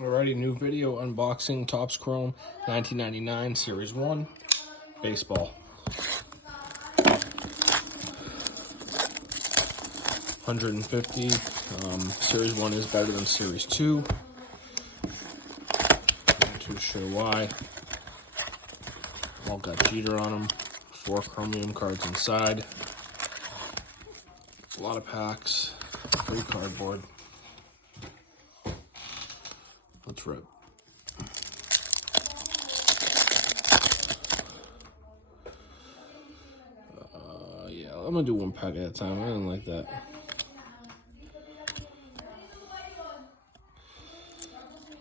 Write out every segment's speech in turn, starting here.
Alrighty, new video unboxing Topps Chrome 1999 Series 1 baseball. 150. Series 1 is better than Series 2. Not too sure why. All got Jeter on them. 4 chromium cards inside. A lot of packs. Free cardboard. Let's rip. Yeah, I'm gonna do one pack at a time. I didn't like that.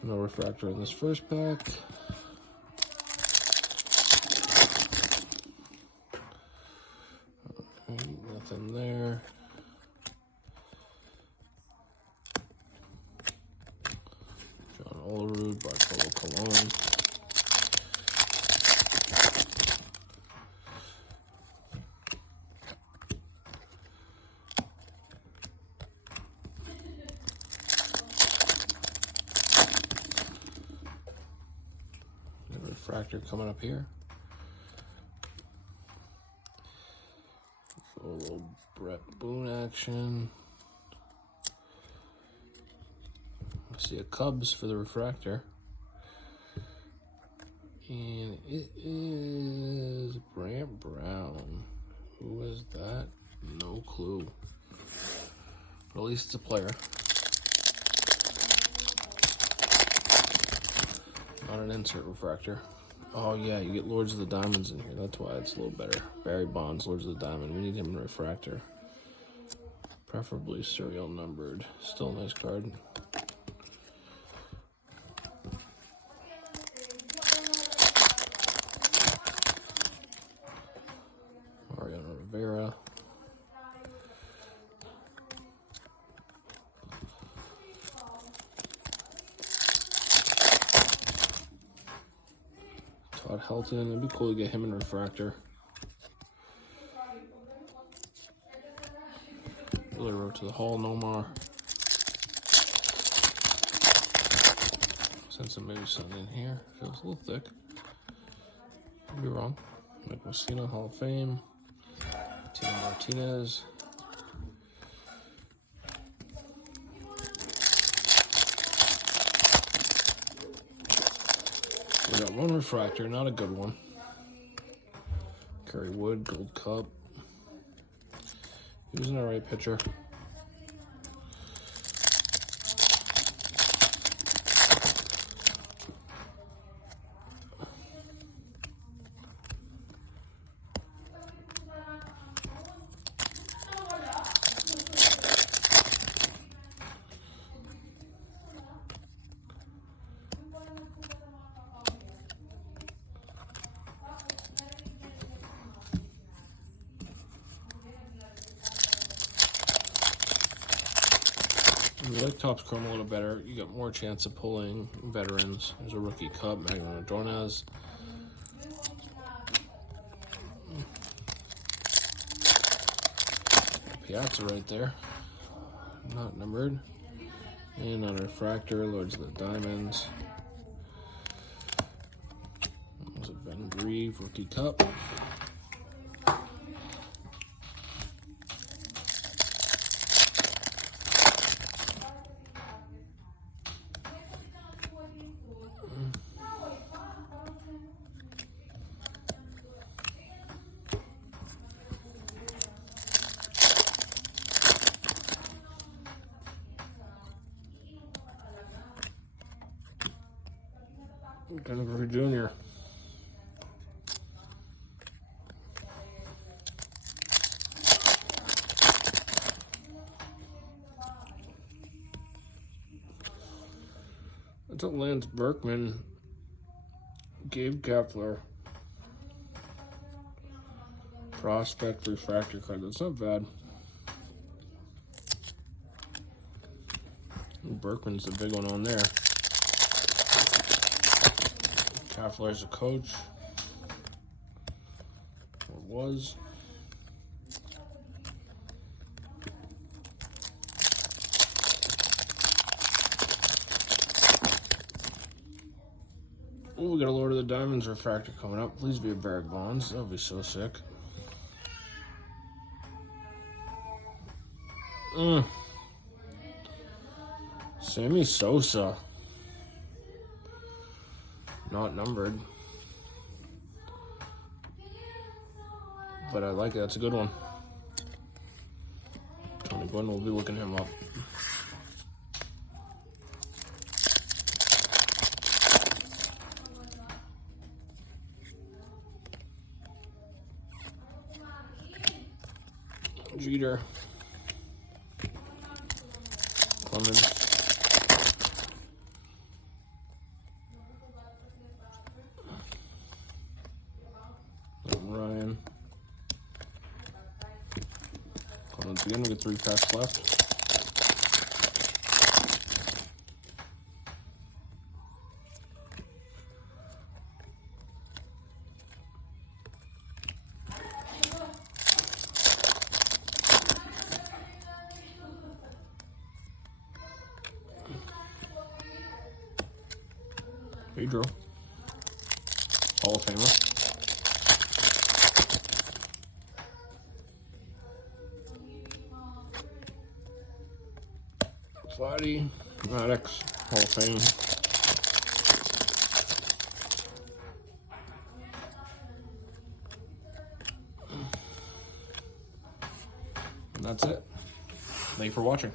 No refractor in this first pack. Nothing there. Olerud by Cologne. The refractor coming up here. A little Brett Boone action. I see a Cubs for the refractor. And it is Brant Brown. Who is that? No clue. But at least it's a player. Not an insert refractor. Oh yeah, you get Lords of the Diamonds in here. That's why it's a little better. Barry Bonds, Lords of the Diamond. We need him in refractor. Preferably serial numbered. Still a nice card. Rivera. Todd Helton. It'd be cool to get him in refractor. Really wrote to the Hall, Nomar. Send some maybe something in here. Feels a little thick. Could be wrong. Mike Messina, Hall of Fame. Tino Martinez. We got one refractor, not a good one. Kerry Wood, Gold Cup. He was an alright pitcher. I like Topps Chrome a little better. You got more chance of pulling veterans. There's a rookie Cup, Magno Ordonez. Piazza right there. Not numbered. And on refractor, Lords of the Diamonds. That was a Ben Grieve, rookie Cup. Denver Jr. That's a Lance Berkman, Gabe Kapler, prospect refractor card. That's not bad. Berkman's the big one on there. Kapler's a coach. Or was. Oh, we got a Lord of the Diamonds refractor coming up. Please be a Barry Bonds. That would be so sick. Sammy Sosa. Not numbered. But I like it. That's a good one. Tony Gwynn will be looking him up. Jeter. Clemens. Ryan. Clemens again. We get 3 packs left. Pedro. Hall of Famer. Vladdy, Maddox, Hall of Fame. And that's it. Thank you for watching.